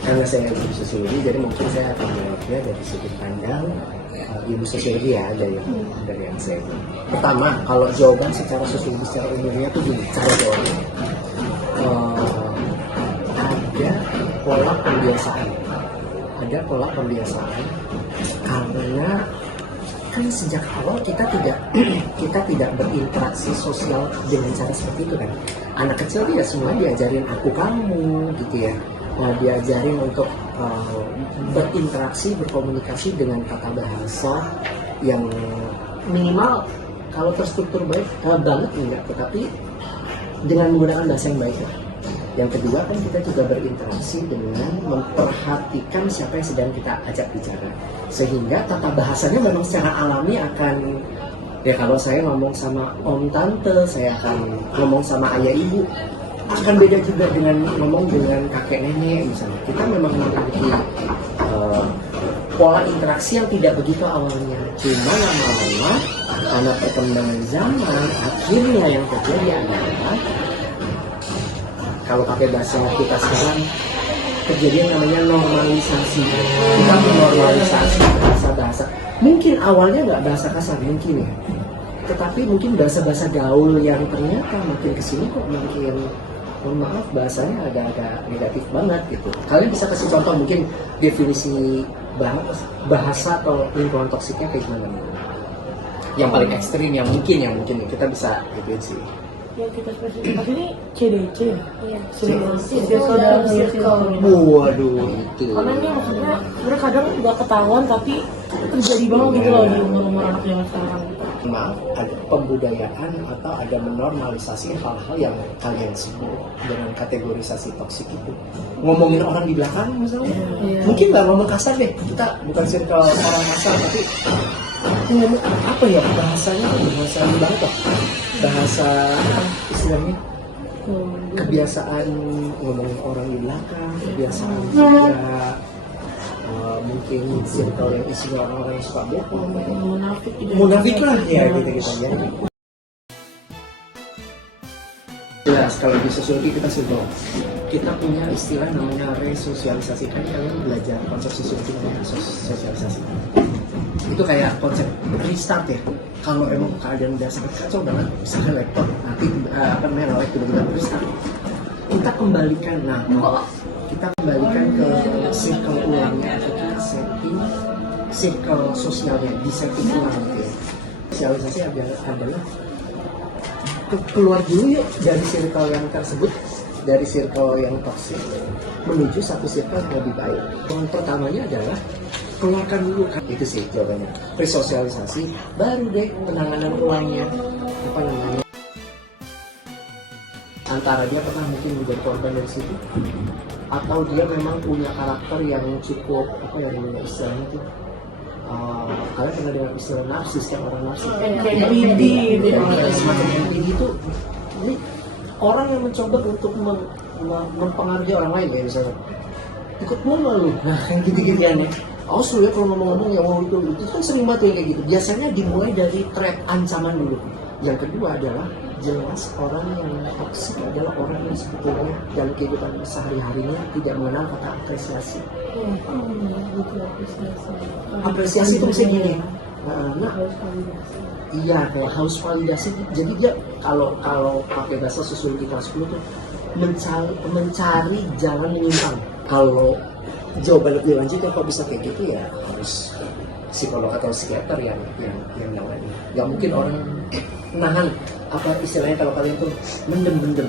Karena saya ilmu sosiologi, jadi mungkin saya akan melihatnya dari sudut pandang ilmu sosiologi ya, dari yang saya ini. Pertama, kalau jawaban secara sosiologi secara umumnya itu gini, cara jawabnya ada pola pembiasaan, karena kan sejak awal kita tidak berinteraksi sosial dengan cara seperti itu kan. Anak kecil dia semua diajarin aku kamu gitu ya. Diajarin untuk berinteraksi, berkomunikasi dengan tata bahasa yang minimal kalau terstruktur baik banget enggak, tetapi dengan menggunakan bahasa yang baik ya. Yang kedua kan kita juga berinteraksi dengan memperhatikan siapa yang sedang kita ajak bicara, sehingga tata bahasanya memang secara alami akan ya, kalau saya ngomong sama om tante, saya akan ngomong sama ayah ibu, akan beda juga dengan ngomong dengan kakek nenek misalnya. Kita memang memiliki pola interaksi yang tidak begitu awalnya, cuma lama-lama karena perkembangan zaman akhirnya yang terjadi adalah kalau pakai bahasa kita sekarang kejadian namanya normalisasi. Kita menormalisasi bahasa-bahasa. Mungkin awalnya nggak bahasa kasar mungkin ya, tetapi mungkin bahasa-bahasa gaul yang ternyata makin kesini kok makin, mohon maaf, bahasanya agak-agak negatif banget gitu. Kalian bisa kasih contoh mungkin definisi bahasa atau lingkungan toksiknya kayak gimana? Yang paling ekstrim yang mungkin kita bisa gituin sih. Yang kita spesifik ini CDC ya? Iya. Circle. Waduh itu. Karena ini maksudnya sebenarnya kadang nggak ketahuan tapi terjadi banget gitu loh di umur-umur anak zaman sekarang. Maaf, ada pembudayaan atau ada menormalisasi hal-hal yang kalian sebut dengan kategorisasi toksik itu. Ngomongin orang di belakang misalnya, mungkin nggak ngomong kasar deh, kita bukan circle orang kasar, tapi ngomong apa ya, bahasanya bahasa banget lah. Bahasa apa istilahnya, kebiasaan ngomongin orang di belakang, kebiasaan juga mungkin circle yang isinya orang-orang yang suka bohong, munafik lah ya gitu ya. Jelas kalau di sosiologi kita sudah kita punya istilah namanya resosialisasi. Kan kalian belajar konsep sosiologi namanya sosialisasi. Itu kayak konsep restart ya. Kalau emang keadaan udah sangat kacau banget, misalnya laptop nanti like tiba-tiba restart, kita kembalikan ke circle ulangnya, atau kita setting circle sosialnya, di setting ulang gitu ya. Sosialisasi adalah keluar dulu yuk dari circle yang tersebut, dari circle yang toksik menuju satu circle yang lebih baik. Yang pertamanya adalah keluarkan dulu kan, itu sih jawabannya. Resosialisasi, baru deh penanganan ulangnya. Apa namanya? Antara dia pernah mungkin menjadi korban dari situ, atau dia memang punya karakter yang cukup apa ya namanya istilahnya tuh. Kalian pernah dengar istilah narsis, kan orang narsis? NPD, semacam NPD itu, ini orang yang mencoba untuk mempengaruhi orang lain ya, misalnya ikut mulu lu, nah yang gitu-gituan ya. Awas lu ya kalau ngomong-ngomong ya mau itu kan sering banget kayak gitu. Biasanya dimulai dari threat, ancaman dulu. Yang kedua adalah jelas orang yang toksik adalah orang yang sebetulnya dalam kehidupan sehari-harinya tidak mengenal kata apresiasi. Apresiasi itu bisa gini. Iya, kayak haus validasi. Jadi dia kalau pakai bahasa sosiologi kelas 10 tuh mencari jalan menyimpang. Kalau jawaban lebih lanjut ya kok bisa kayak gitu ya harus psikolog atau psikiater yang nangani. Gak mungkin orang nahan, apa istilahnya kalau kalian tuh mendem.